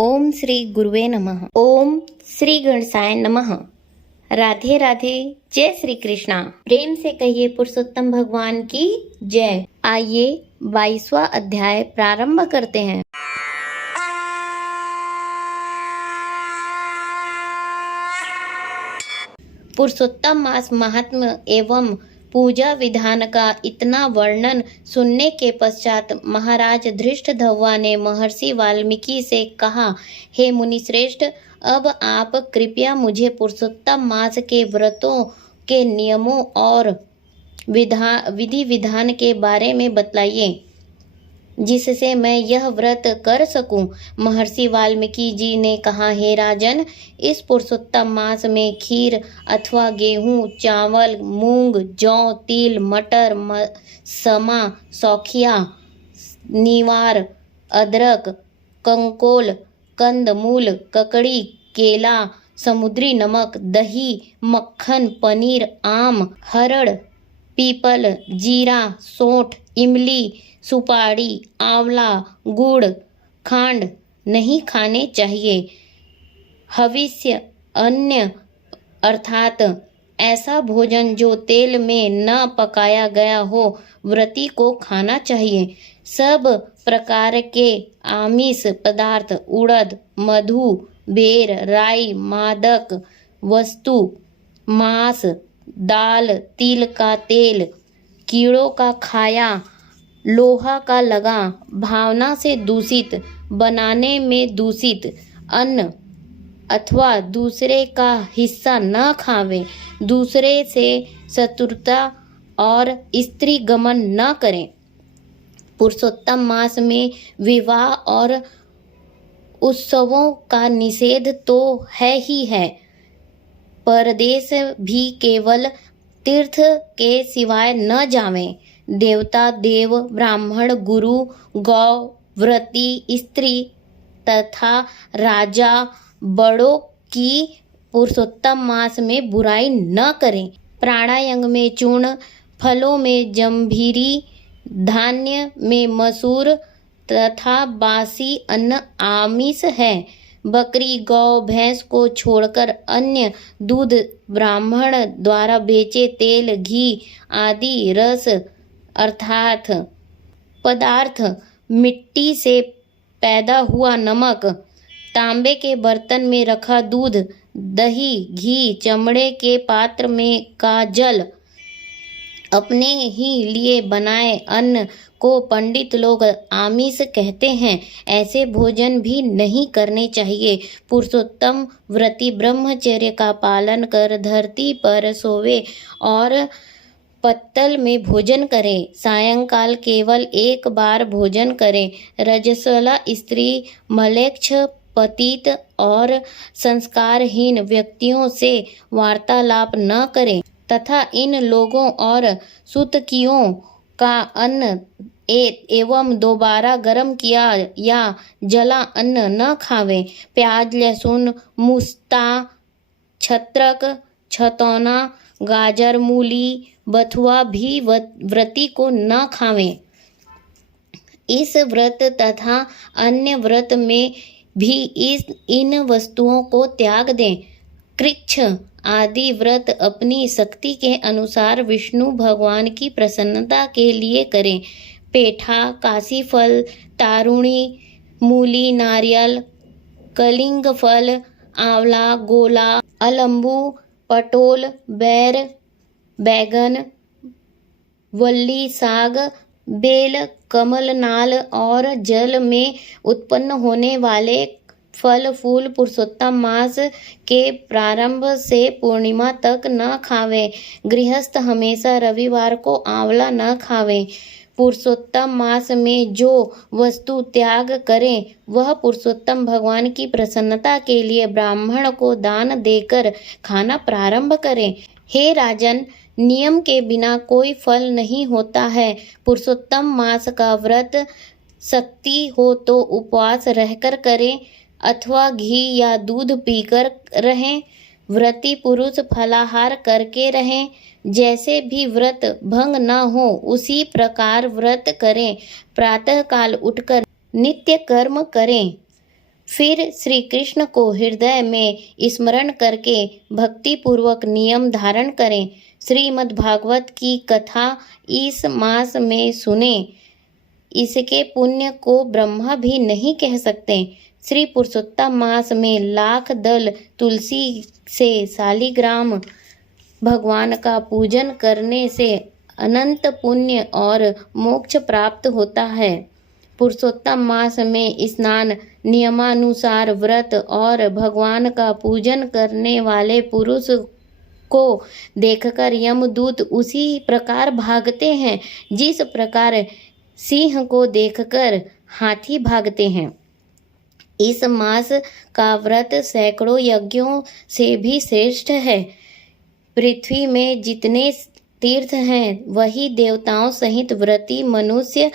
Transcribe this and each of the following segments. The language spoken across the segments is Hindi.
ओम श्री गुरुवे नमः। ओम श्री गणेशाय नमः। राधे राधे, जय श्री कृष्णा। प्रेम से कहिए पुरुषोत्तम भगवान की जय। आइए 22वां अध्याय प्रारंभ करते हैं। पुरुषोत्तम मास महात्म्य एवं पूजा विधान का इतना वर्णन सुनने के पश्चात महाराज धृष्टद्युम्न ने महर्षि वाल्मीकि से कहा, हे मुनिश्रेष्ठ, अब आप कृपया मुझे पुरुषोत्तम मास के व्रतों के नियमों और विधि विधान के बारे में बतलाइए, जिससे मैं यह व्रत कर सकूं। महर्षि वाल्मीकि जी ने कहा, हे राजन, इस पुरुषोत्तम मास में खीर अथवा गेहूं, चावल, मूंग, जौ, तिल, मटर, समा, सौखिया, नीवार, अदरक, कंकोल, कंदमूल, ककड़ी, केला, समुद्री नमक, दही, मक्खन, पनीर, आम, हरड़, पीपल, जीरा, सौंठ, इमली, सुपारी, आंवला, गुड़, खांड नहीं खाने चाहिए। हविष्य अन्न अर्थात ऐसा भोजन जो तेल में न पकाया गया हो, व्रती को खाना चाहिए। सब प्रकार के आमिष पदार्थ, उड़द, मधु, बेर, राई, मादक वस्तु, मांस, दाल, तिल का तेल, कीड़ों का खाया, लोहा का लगा, भावना से दूषित, बनाने में दूषित अन्न अथवा दूसरे का हिस्सा न खावें। दूसरे से शत्रुता और स्त्री गमन न करें। पुरुषोत्तम मास में विवाह और उत्सवों का निषेध तो है ही है। परदेश भी केवल तीर्थ के सिवाय न जावें। देवता, देव, ब्राह्मण, गुरु, गौ, व्रती, स्त्री तथा राजा बड़ों की पुरुषोत्तम मास में बुराई न करें। प्राणायाम में चूर्ण, फलों में जम्भीरी, धान्य में मसूर तथा बासी अन्न आमिष है। बकरी, गौ, भैंस को छोड़कर अन्य दूध, ब्राह्मण द्वारा बेचे तेल, घी आदि रस अर्थात पदार्थ, मिट्टी से पैदा हुआ नमक, तांबे के बर्तन में रखा दूध, दही, घी, चमड़े के पात्र में का जल, अपने ही लिए बनाए अन्न को पंडित लोग आमिष कहते हैं। ऐसे भोजन भी नहीं करने चाहिए। पुरुषोत्तम व्रती ब्रह्मचर्य का पालन कर धरती पर सोवे और पत्तल में भोजन करें। सायंकाल केवल एक बार भोजन करें। रजस्वला स्त्री, मलेच्छ, पतित और संस्कारहीन व्यक्तियों से वार्तालाप न करें तथा इन लोगों और सूतकियों का अन्न एवं दोबारा गर्म किया या जला अन्न न खावें। प्याज, लहसुन, मुस्ता, छत्रक, छतौना, गाजर, मूली, बथुआ भी व्रती को न खावें। इस व्रत तथा अन्य व्रत में भी इन वस्तुओं को त्याग दें। कृच्छ आदि व्रत अपनी शक्ति के अनुसार विष्णु भगवान की प्रसन्नता के लिए करें। पेठा, काशी फल, तारुणी, मूली, नारियल, कलिंग फल, आंवला, गोला, अलंबू, पटोल, बैर, बैगन, वल्ली, साग, बेल, कमल, नाल और जल में उत्पन्न होने वाले फल फूल पुरुषोत्तम मास के प्रारंभ से पूर्णिमा तक न खावें। गृहस्थ हमेशा रविवार को आंवला न खावें। पुरुषोत्तम मास में जो वस्तु त्याग करें वह पुरुषोत्तम भगवान की प्रसन्नता के लिए ब्राह्मण को दान देकर खाना प्रारंभ करें। हे राजन, नियम के बिना कोई फल नहीं होता है। पुरुषोत्तम मास का व्रत शक्ति हो तो उपवास रहकर करें अथवा घी या दूध पीकर रहें। व्रती पुरुष फलाहार करके रहें। जैसे भी व्रत भंग न हो उसी प्रकार व्रत करें। प्रातःकाल उठकर नित्य कर्म करें। फिर श्री कृष्ण को हृदय में स्मरण करके भक्ति पूर्वक नियम धारण करें। श्रीमद् भागवत की कथा इस मास में सुने, इसके पुण्य को ब्रह्मा भी नहीं कह सकते। श्री पुरुषोत्तम मास में लाख दल तुलसी से शालिग्राम भगवान का पूजन करने से अनंत पुण्य और मोक्ष प्राप्त होता है। पुरुषोत्तम मास में स्नान, नियमानुसार व्रत और भगवान का पूजन करने वाले पुरुष को देखकर यमदूत उसी प्रकार भागते हैं जिस प्रकार सिंह को देखकर हाथी भागते हैं। इस मास का व्रत सैकड़ों यज्ञों से भी श्रेष्ठ है। पृथ्वी में जितने तीर्थ हैं वही देवताओं सहित व्रती मनुष्य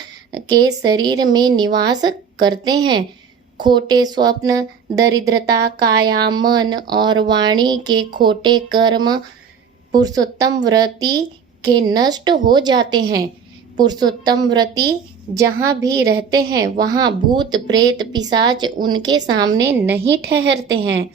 के शरीर में निवास करते हैं। खोटे स्वप्न, दरिद्रता, काया, मन और वाणी के खोटे कर्म पुरुषोत्तम व्रती के नष्ट हो जाते हैं। पुरुषोत्तम व्रती जहाँ भी रहते हैं वहाँ भूत प्रेत पिशाच उनके सामने नहीं ठहरते हैं।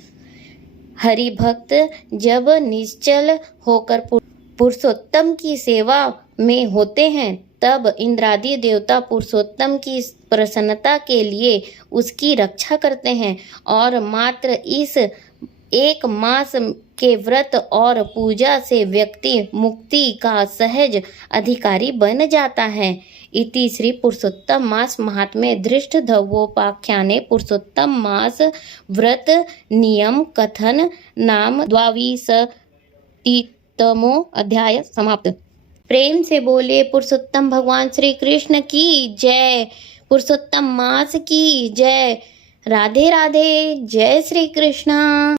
हरि भक्त जब निश्चल होकर पुरुषोत्तम की सेवा में होते हैं तब इंद्रादि देवता पुरुषोत्तम की प्रसन्नता के लिए उसकी रक्षा करते हैं और मात्र इस एक मास के व्रत और पूजा से व्यक्ति मुक्ति का सहज अधिकारी बन जाता है। इति श्री पुरुषोत्तम मास महात्म्ये धृष्टद्युम्नोपाख्याने पुरुषोत्तम मास व्रत नियम कथन नाम 22तमो अध्याय समाप्त। प्रेम से बोले पुरुषोत्तम भगवान श्री कृष्ण की जय। पुरुषोत्तम मास की जय। राधे राधे। जय श्री कृष्ण।